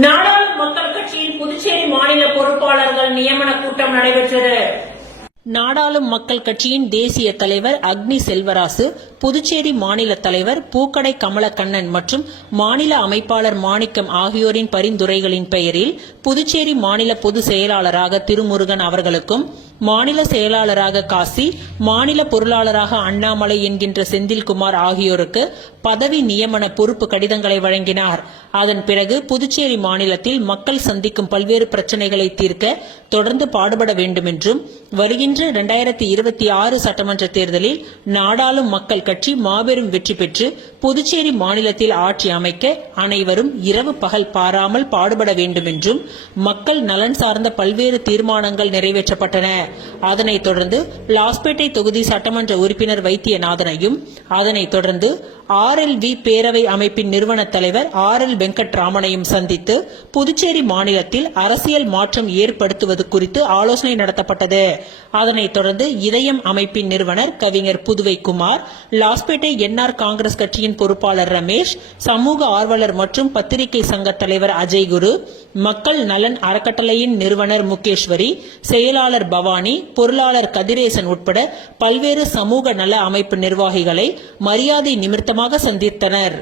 நாடாளும் மக்கள் கட்சியின் புதுச்சேரி மாநில பொறுப்பாளர்கள் நியமன கூட்டம் நடைபெற்றது. நாடாளும் மக்கள் கட்சியின் தேசிய தலைவர் அக்னி செல்வராசு, புதுச்சேரி மாநில தலைவர் பூக்கடை கமலக்கண்ணன் மற்றும் மாநில அமைப்பாளர் மாணிக்கம் ஆகியோரின் பரிந்துரைகளின் பெயரில் புதுச்சேரி மாநில பொதுச் செயலாளராக திருமுருகன் அவர்களுக்கும், மாநில செயலாளராக காசி, மாநில பொருளாளராக அண்ணாமலை என்கின்ற செந்தில்குமார் ஆகியோருக்கு பதவி நியமன பொறுப்பு கடிதங்களை வழங்கினார். அதன் பிறகு புதுச்சேரி மாநிலத்தில் மக்கள் சந்திக்கும் பல்வேறு பிரச்சினைகளை தீர்க்க தொடர்ந்து பாடுபட வேண்டும் என்றும், வருகின்ற 2026 சட்டமன்ற தேர்தலில் நாடாளும் மக்கள் கட்சி மாபெரும் வெற்றி பெற்று புதுச்சேரி மாநிலத்தில் ஆட்சி அமைக்க அனைவரும் இரவு பகல் பாராமல் பாடுபட வேண்டும் என்றும் மக்கள் நலன் சார்ந்த பல்வேறு தீர்மானங்கள் நிறைவேற்றப்பட்டன. அதனைத் தொடர்ந்து லாஸ்பேட்டை தொகுதி சட்டமன்ற உறுப்பினர் வைத்தியநாதனையும், அதனைத் தொடர்ந்து RLV பேரவை அமைப்பின் நிறுவன தலைவர் RL வெங்கட்ராமனையும் சந்தித்து புதுச்சேரி மாநிலத்தில் அரசியல் மாற்றம் ஏற்படுத்துவது குறித்து ஆலோசனை நடத்தப்பட்டது. அதனைத் தொடர்ந்து இதயம் அமைப்பின் நிறுவனர் கவிஞர் புதுவை குமார், லாஸ்பேட்டை NR காங்கிரஸ் கட்சியின் பொறுப்பாளர் ரமேஷ், சமூக ஆர்வலர் மற்றும் பத்திரிகை சங்க தலைவர் அஜய்குரு, மக்கள் நலன் அறக்கட்டளையின் நிறுவனர் முகேஸ்வரி, செயலாளர் பவானி, பொருளாளர் கதிரேசன் உட்பட பல்வேறு சமூக நல அமைப்பு நிர்வாகிகளை மரியாதை நிமித்தமாக சந்தித்தனர்.